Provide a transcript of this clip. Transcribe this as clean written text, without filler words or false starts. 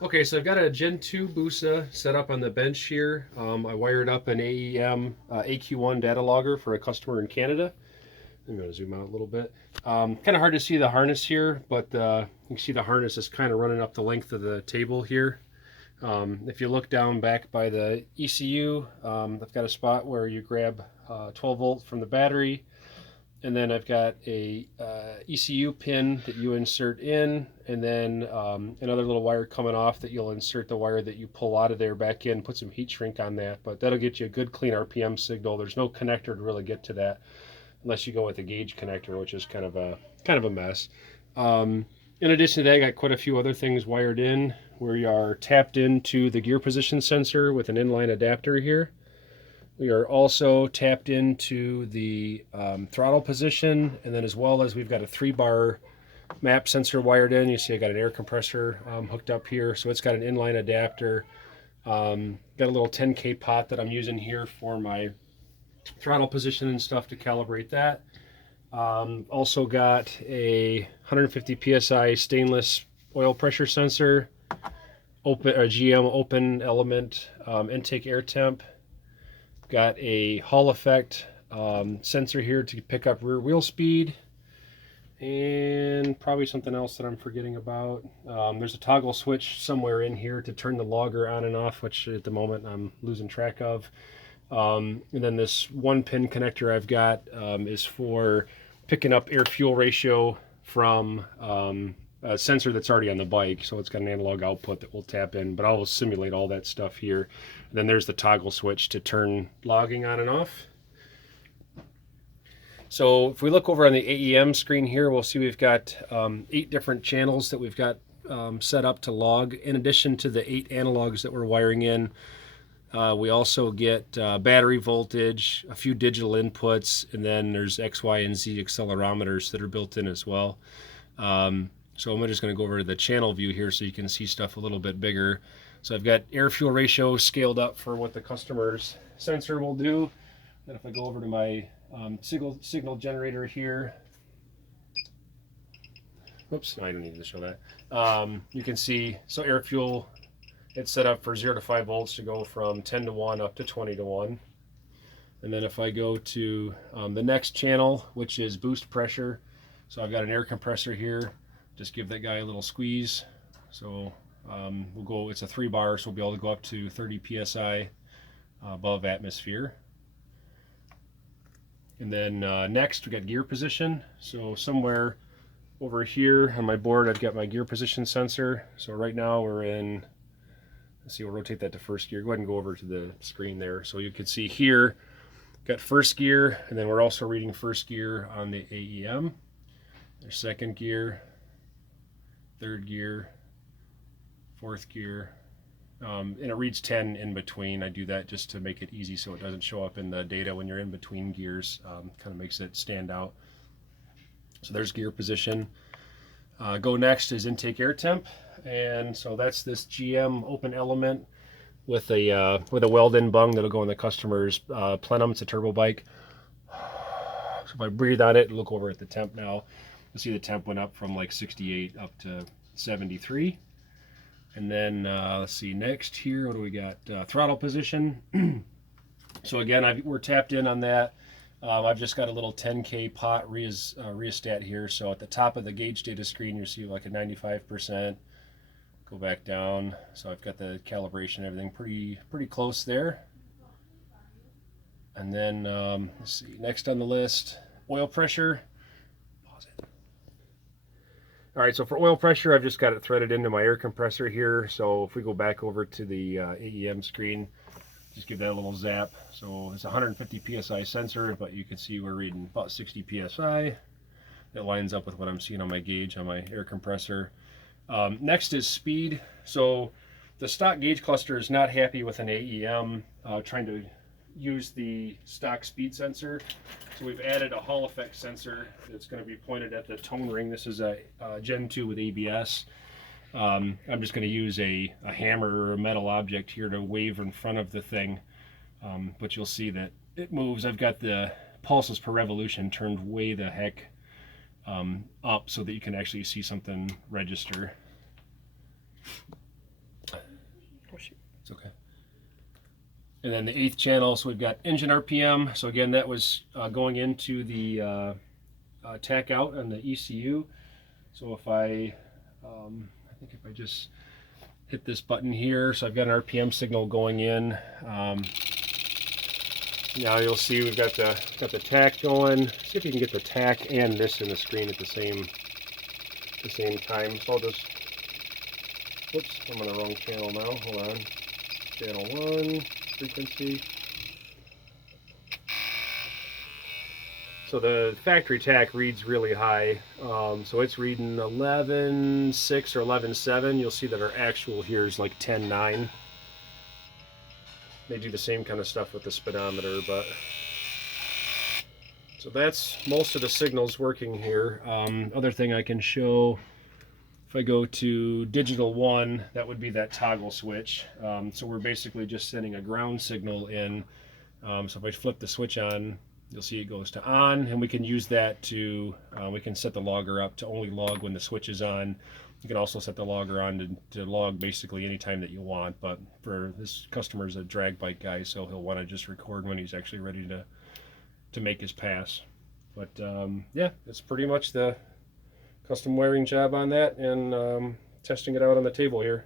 Okay, so I've got a Gen 2 Busa set up on the bench here. I wired up an AEM AQ1 data logger for a customer in Canada. I'm going to zoom out a little bit. Kind of hard to see the harness here, but you can see the harness is kind of running up the length of the table here. If you look down back by the ECU, I've got a spot where you grab 12 volt from the battery, and then I've got a ECU pin that you insert in, and then another little wire coming off that you'll insert the wire that you pull out of there back in, put some heat shrink on that, but that'll get you a good clean RPM signal. There's no connector to really get to that unless you go with a gauge connector, which is kind of a mess. In addition to that, I got quite a few other things wired in. We are tapped into the gear position sensor with an inline adapter here. We are also tapped into the throttle position, and then as well as we've got a 3-bar map sensor wired in. You see I got an air compressor hooked up here, so it's got an inline adapter. Got a little 10K pot that I'm using here for my throttle position and stuff to calibrate that. Also got a 150 psi stainless oil pressure sensor, open GM open element intake air temp. Got a Hall effect sensor here to pick up rear wheel speed, and probably something else that I'm forgetting about. There's a toggle switch somewhere in here to turn the logger on and off, which at the moment I'm losing track of. And then this 1-pin connector I've got is for picking up air fuel ratio from a sensor that's already on the bike. So it's got an analog output that we'll tap in, but I'll simulate all that stuff here. And then there's the toggle switch to turn logging on and off. So if we look over on the AEM screen here, we'll see we've got 8 different channels that we've got set up to log. In addition to the 8 analogs that we're wiring in, we also get battery voltage, a few digital inputs, and then there's X, Y, and Z accelerometers that are built in as well. So I'm just going to go over to the channel view here so you can see stuff a little bit bigger. So I've got air fuel ratio scaled up for what the customer's sensor will do. Then if I go over to my signal generator here, oops, no, I don't need to show that. You can see, so air fuel, it's set up for 0 to 5 volts to go from 10 to 1 up to 20 to 1. And then if I go to the next channel, which is boost pressure, so I've got an air compressor here, just give that guy a little squeeze. So we'll go, it's a 3-bar, so we'll be able to go up to 30 psi above atmosphere. And then next we got gear position. So somewhere over here on my board I've got my gear position sensor. So right now we're in, let's see, we'll rotate that to first gear. Go ahead and go over to the screen there. So you can see here, got first gear, and then we're also reading first gear on the AEM. There's second gear, third gear, fourth gear, and it reads 10 in between. I do that just to make it easy so it doesn't show up in the data when you're in between gears. Kind of makes it stand out. So there's gear position. Go next is intake air temp, and so that's this GM open element with a weld-in bung that'll go in the customer's plenum. It's a turbo bike. So if I breathe on it and look over at the temp now, you'll see the temp went up from like 68 up to 73. And then let's see, next here, what do we got? Throttle position. So again, we're tapped in on that. I've just got a little 10K pot rheostat here. So at the top of the gauge data screen, you see like a 95%. Go back down. So I've got the calibration, everything pretty close there. And then let's see, next on the list, oil pressure. Pause it. All right, so for oil pressure, I've just got it threaded into my air compressor here. So if we go back over to the AEM screen, just give that a little zap. So it's a 150 psi sensor, but you can see we're reading about 60 psi. That lines up with what I'm seeing on my gauge on my air compressor. Next is speed. So the stock gauge cluster is not happy with an AEM trying to use the stock speed sensor. So we've added a Hall effect sensor that's going to be pointed at the tone ring. This is a Gen 2 with ABS. I'm just going to use a hammer or a metal object here to wave in front of the thing, but you'll see that it moves. I've got the pulses per revolution turned way the heck up so that you can actually see something register. And then the 8th channel, so we've got engine RPM. So again, that was going into the tack out on the ECU. So if I think if I just hit this button here, so I've got an RPM signal going in. Now you'll see we've got the tack going. See if you can get the tack and this in the screen at the same time. So I'll just, whoops, I'm on the wrong channel now. Hold on. Channel 1, frequency. So the factory tack reads really high. So it's reading 11.6 or 11.7. You'll see that our actual here is like 10.9. They do the same kind of stuff with the speedometer, but so that's most of the signals working here. Other thing I can show, if I go to digital 1, that would be that toggle switch. So we're basically just sending a ground signal in. So if I flip the switch on, you'll see it goes to on, and we can use that to, we can set the logger up to only log when the switch is on. You can also set the logger on to log basically anytime that you want, but for this customer's a drag bike guy, so he'll want to just record when he's actually ready to make his pass. But yeah, it's pretty much the custom wiring job on that, and testing it out on the table here.